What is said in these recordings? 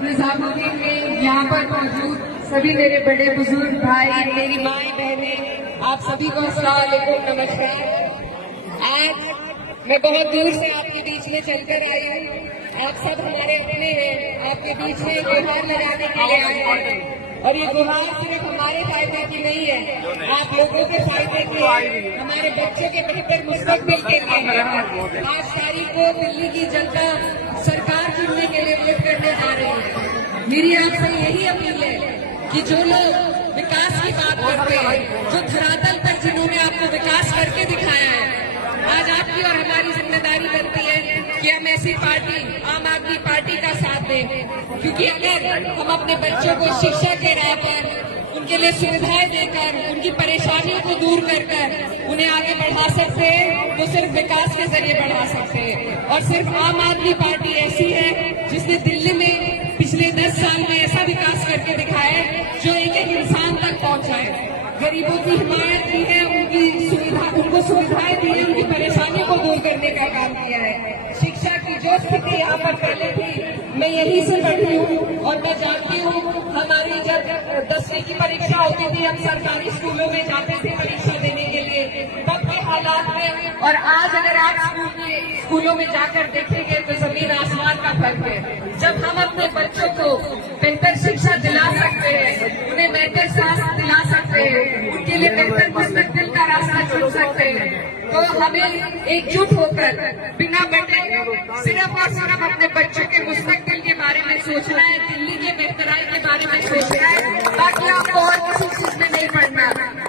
निजामुद्दीन में यहाँ पर मौजूद सभी मेरे बड़े बुजुर्ग भाई, मेरी माँ बहनें, आप सभी को अस्सलाम वालेकुम, नमस्कार। आज मैं बहुत दूर से आपके बीच में चलकर आई हूँ। आप सब हमारे अपने हैं, आपके बीच में गुहार लगाने के लिए आए हैं और ये गुहार सिर्फ हमारे फायदे की नहीं है, आप लोगों के फायदे की है, हमारे बच्चों के बेहतर मुस्तकबिल के लिए है। 5 तारीख को दिल्ली की जनता सरकार चुनने के लिए वोट करने जा रही है। मेरी आपसे यही अपील है कि जो लोग विकास की बात करते हैं, जो धरातल पर जिन्होंने आपको विकास करके दिखाया है, आज आपकी और हमारी जिम्मेदारी बनती है कि हम ऐसी पार्टी, आम आदमी पार्टी का साथ दें, क्योंकि अगर हम अपने बच्चों को शिक्षा के राह पर उनके लिए सुविधाएं देकर, उनकी परेशानियों को दूर कर उन्हें आगे बढ़ा सकते हैं, तो सिर्फ विकास के जरिए बढ़ा सकते हैं। और सिर्फ आम आदमी पार्टी ऐसी है जिसने दिल्ली में पिछले 10 साल में ऐसा विकास करके दिखाया है जो एक एक इंसान तक पहुंचा है, गरीबों की हिमायत की है, उनको सुविधाएं दी है, उनकी परेशानियों को दूर करने का काम किया है। शिक्षा की जो स्थिति यहाँ पर पहले थी, मैं यहीं से पढ़ी हूँ और मैं जानती हूँ, हमारी जब 10वीं की परीक्षा होती थी, हम सरकारी स्कूलों में जाते थे परीक्षा देने के लिए, तब के हालात में और आज अगर आप स्कूलों में जाकर देखेंगे तो जमीन आसमान का फर्क है। जब हम अपने बच्चों को बेहतर शिक्षा दिला सकते हैं, उन्हें बेहतर स्वास्थ्य दिला सकते हैं, उनके लिए बेहतर मुस्तकबिल का रास्ता चुन सकते हैं, तो हमें एकजुट होकर बिना बटे सिर्फ और सिर्फ अपने बच्चों के मुस्तकबिल के बारे में सोचना है, दिल्ली के बेहतराई के बारे में सोचना है, ताकि आपको और किसी चीज में नहीं पड़ना।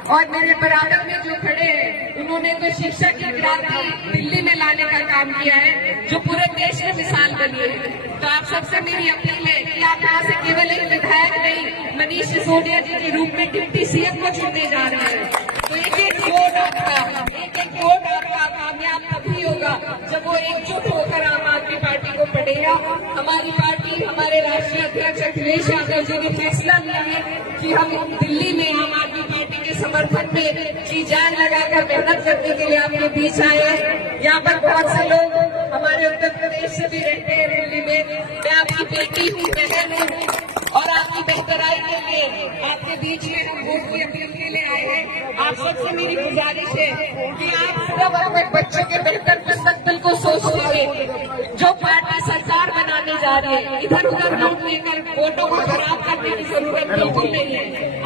और मेरे बराबर में जो खड़े हैं, उन्होंने तो शिक्षा की क्रांति दिल्ली में लाने का काम किया है, जो पूरे देश में मिसाल बनी है। तो आप सबसे मेरी अपील है कि आप यहाँ से केवल एक विधायक नहीं, मनीष सिसोदिया जी के रूप में डिप्टी सीएम को चुनने जा रहे हैं। तो एक एक वोट आपका कामयाब तभी होगा जब वो एकजुट होकर आम आदमी पार्टी को पढ़ेगा। हमारी पार्टी, हमारे राष्ट्रीय अध्यक्ष अखिलेश यादव जी ने फैसला लिया है कि हम दिल्ली में आम आदमी पार्टी के समर्थन में जी जान लगाकर मेहनत करने के लिए आपके बीच आए हैं। यहाँ पर बहुत से लोग हमारे उत्तर प्रदेश से भी रहते हैं दिल्ली में। मैं आपकी बेटी हूँ, बहन हूँ और आपकी बेहतराई के लिए आपके बीच में हम वोट की अपील के लिए आए हैं। आप सबसे मेरी गुजारिश है कि आप सिर्फ अपने बच्चों के बेहतर मुस्तकबिल को सोचेंगे। जो पार्टी सरकार बनाने जा रही है, इधर उधर वोट लेकर वोटों को खराब करने की जरूरत बिल्कुल नहीं है।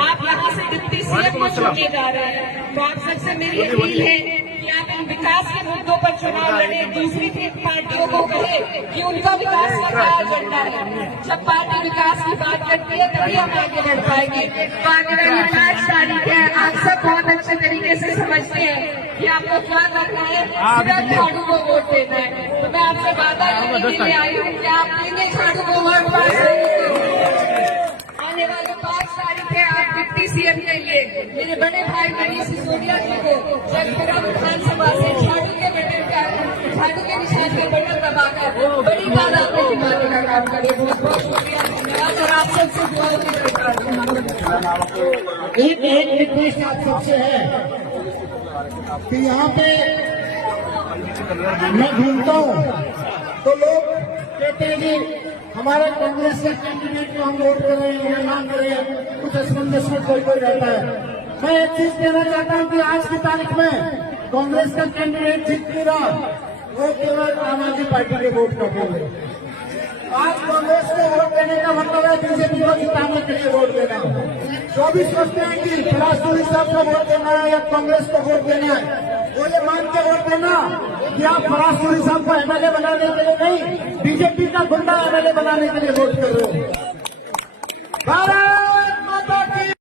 आप यहाँ से डिप्टी सीएम को चुनने जा रहे हैं, तो आप सबसे मेरी अपील है कि आप इन विकास के मुद्दों पर चुनाव लड़े। दूसरी पार्टियों को कहे कि उनका विकास का क्या एजेंडा है। जब पार्टी विकास की बात करती है तभी हम आगे बढ़ पाएंगे। तो आगे वाली 5 तारीख है, आप सब बहुत अच्छे तरीके से समझते हैं कि आपको क्या करना है, सिर्फ झाड़ू को वोट देना है। तो मैं आपसे वादा करने के लिए आई हूँ कि आप देंगे झाड़ू को वोट। आने वाले 5 तारीख है, आप डिप्टी सीएम के लिए मेरे बड़े भाई मनीष सिसोदिया जी को जयपुरा विधानसभा से झाड़ू के निशान के बटन दबाकर बड़ी तादाद में जिताने का काम करें। बहुत बहुत शुक्रिया, धन्यवाद और आप सबसे दुआओं की एक रिक्वेस्ट आप सबसे है कि यहाँ पे मैं घूमता हूँ तो लोग कहते हैं कि हमारे कांग्रेस के कैंडिडेट को हम वोट कर रहे हैं, ऐलान कर रहे हैं, कुछ असमंजस में कोई रहता है। मैं एक चीज कहना चाहता हूँ कि आज की तारीख में कांग्रेस का कैंडिडेट जीत नहीं रहा, वो केवल आम आदमी पार्टी के वोट का बोल रहे। आज कांग्रेस को वोट देने का मतलब है बीजेपी को जिताने के लिए वोट देना। जो भी सोचते हैं कि फराज साहब को वोट देना है या कांग्रेस को वोट देना है, वो ये मान के वोट देना कि आप फराज साहब को एमएलए बनाने के लिए नहीं, बीजेपी का गुंडा एमएलए बनाने के लिए वोट कर रहे हो।